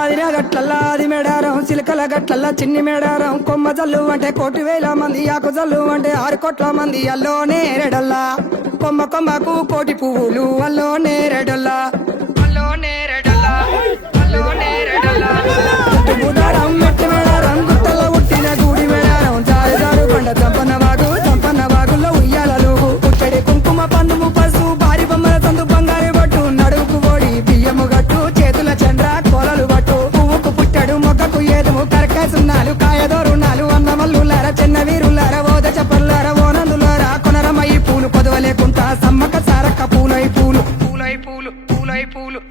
ఆదిరా గట్లల్లా ఆది మేడారం చిలకల గట్లల్లా చిన్ని మేడారం కొమ్మ జల్లు అంటే 1,000,000 మంది ఆకు జల్లు అంటే 6 కోట్ల మంది అల్లో నేరెడల్లా కొమ్మ కొమ్మకు 1,000,000 పువ్వులు అల్లో నేరెడల్లా అల్లో నేరెడల్లా అల్లో నేరెడల్లా బుధారం మెట్టి మేడారం గుట్టల ఉట్టిన గూడి మేడారం జారు జారు కొండ చంపన్న వాగుల్లో ఉయ్యాలలు పుట్టడి కుంకుమ పందుము పసుపు భారీ బొమ్మల సందు బంగారు బట్టు నడువుకు ఓడి బియ్యము గట్టు చేతుల చంద్ర కోలలు బట్టు పువ్వుకు పుట్టడు మొక్కకు ఏదుము కరకాసున్నాలు కాయదోరున్నాలు అన్నమల్లులార చిన్న వీరులార ఓద చప్పర్లార ఓనందులార కొనరమయ్యి పూలు పొదవలేకుంటా సమ్మక సారక్క పూలై పూలు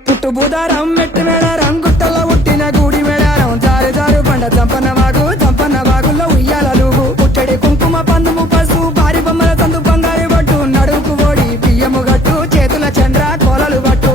పుట్టు బుధారం మెట్టి మేడారం గుట్టలో ఉట్టిన గూడి మేడారం జారు జారు పండ చంపన్న వాగుల్లో ఉయ్యాలలు పుట్టడి కుంకుమ పందుము పసుపు భారీ బొమ్మల సందు బంగారు బట్టు నడువుకు ఓడి బియ్యము గట్టు చేతుల చంద్ర కోలలు బట్టు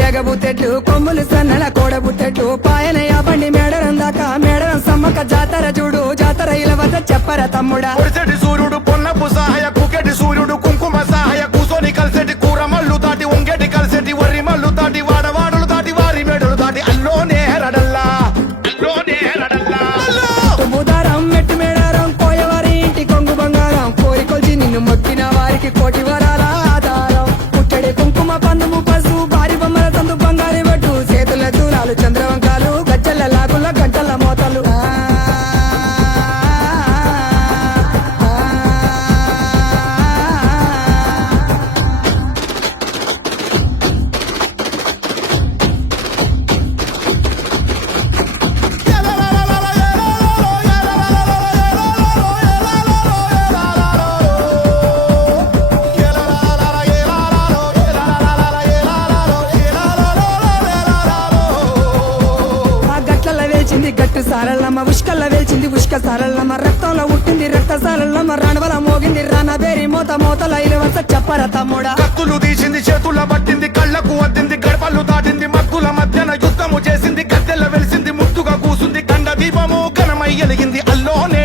డెగబుత్తెట్లు కొమ్ములు సన్నల కోడబుత్తెట్లు పాయన యాబండి మేడరం దాకా మేడరం సమ్మక జాతర చూడు జాతర ఇలా వద్ద చెప్పర తమ్ముడా సూర్యుడు పొన్నపు సహాయ కుకెటి సూర్యుడు కుంకుమ సహాయ కూసోని కలిసెటి కూర మల్లు దాటి ఉంగెటి కలిసెటి వరి మల్లు దాటి వాడవాడులు దాటి వారి మేడలు దాటి అల్లోనే రడల్లా బుధారం మెట్టి మేడారం కోయవారి ఇంటి కొంగు బంగారం కోరి కొల్చి నిన్ను మొక్కిన వారికి 1,000,000 వరాల ఆధారం పుట్టడి కుంకుమ పందుము పసుపు భారీ బొమ్మల సందు బంగారు బట్టు చేతుల దూరాలు చంద్రవంకాలు గజ్జల లాగుల గంటల మోతలు గట్టు సారల్లమ్మ ఉష్కల్ల వేల్చింది ఉష్క సారల్లమ్మ రక్తంలో ఉట్టింది రక్త సారల్లమ్మ రణవల మోగింది రానబేరి మోతల ఇలవస చెప్పర తమ్ముడా కత్తులు తీసింది చేతుల పట్టింది కళ్ళకు వద్దింది గడపలు దాటింది మగ్గుల మధ్యన యుద్ధము చేసింది గద్దెల వెలిసింది ముద్దుగా కూసుంది కండ దీపము ఘనమై ఎలిగింది అల్లోనే